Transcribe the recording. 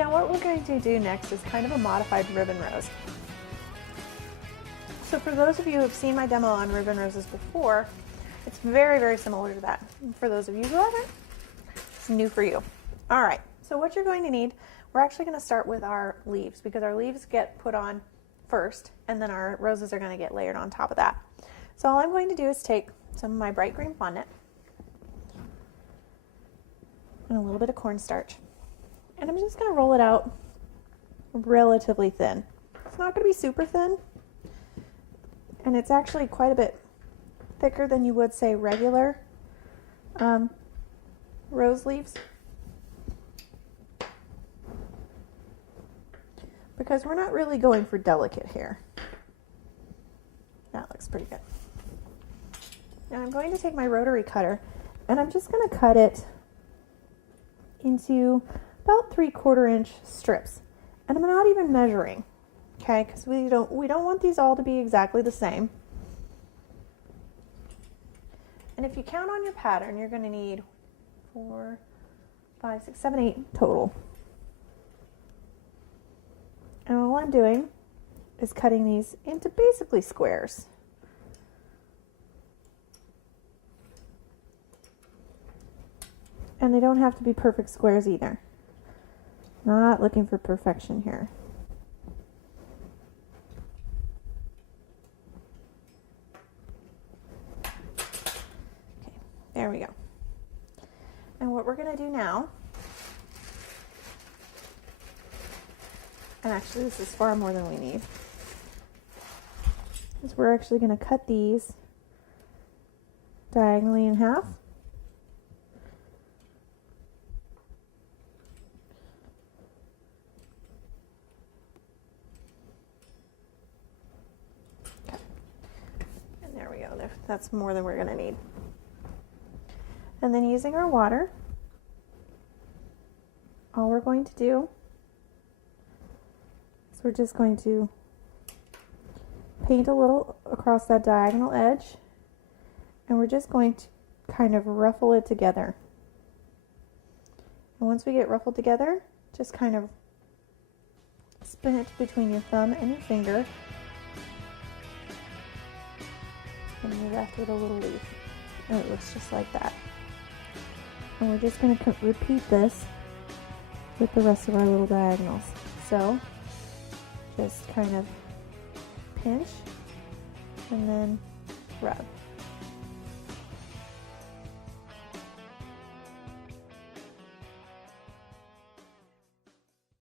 Now what we're going to do next is kind of a modified ribbon rose. So for those of you who have seen my demo on ribbon roses before, it's very, very similar to that. And for those of you who haven't, it's new for you. All right, so what you're going to need, we're actually going to start with our leaves because our leaves get put on first and then our roses are going to get layered on top of that. So all I'm going to do is take some of my bright green fondant and a little bit of cornstarch, and I'm just going to roll it out relatively thin. It's not going to be super thin, and it's actually quite a bit thicker than you would say regular rose leaves, because we're not really going for delicate here. That looks pretty good. Now I'm going to take my rotary cutter and I'm just going to cut it into about 3/4 inch strips, and I'm not even measuring, okay, because we don't want these all to be exactly the same. And if you count on your pattern, you're going to need 4, 5, 6, 7, 8 total. And all I'm doing is cutting these into basically squares. And they don't have to be perfect squares either. Not looking for perfection here. Okay, there we go. And what we're going to do now, and actually this is far more than we need, is we're actually going to cut these diagonally in half. Okay. And there we go. That's more than we're going to need. And then using our water, all we're going to do is we're just going to paint a little across that diagonal edge, and we're just going to kind of ruffle it together. And once we get ruffled together, just kind of spin it between your thumb and your finger, and you're left with a little leaf. And it looks just like that. And we're just going to repeat this with the rest of our little diagonals. So just kind of pinch and then rub.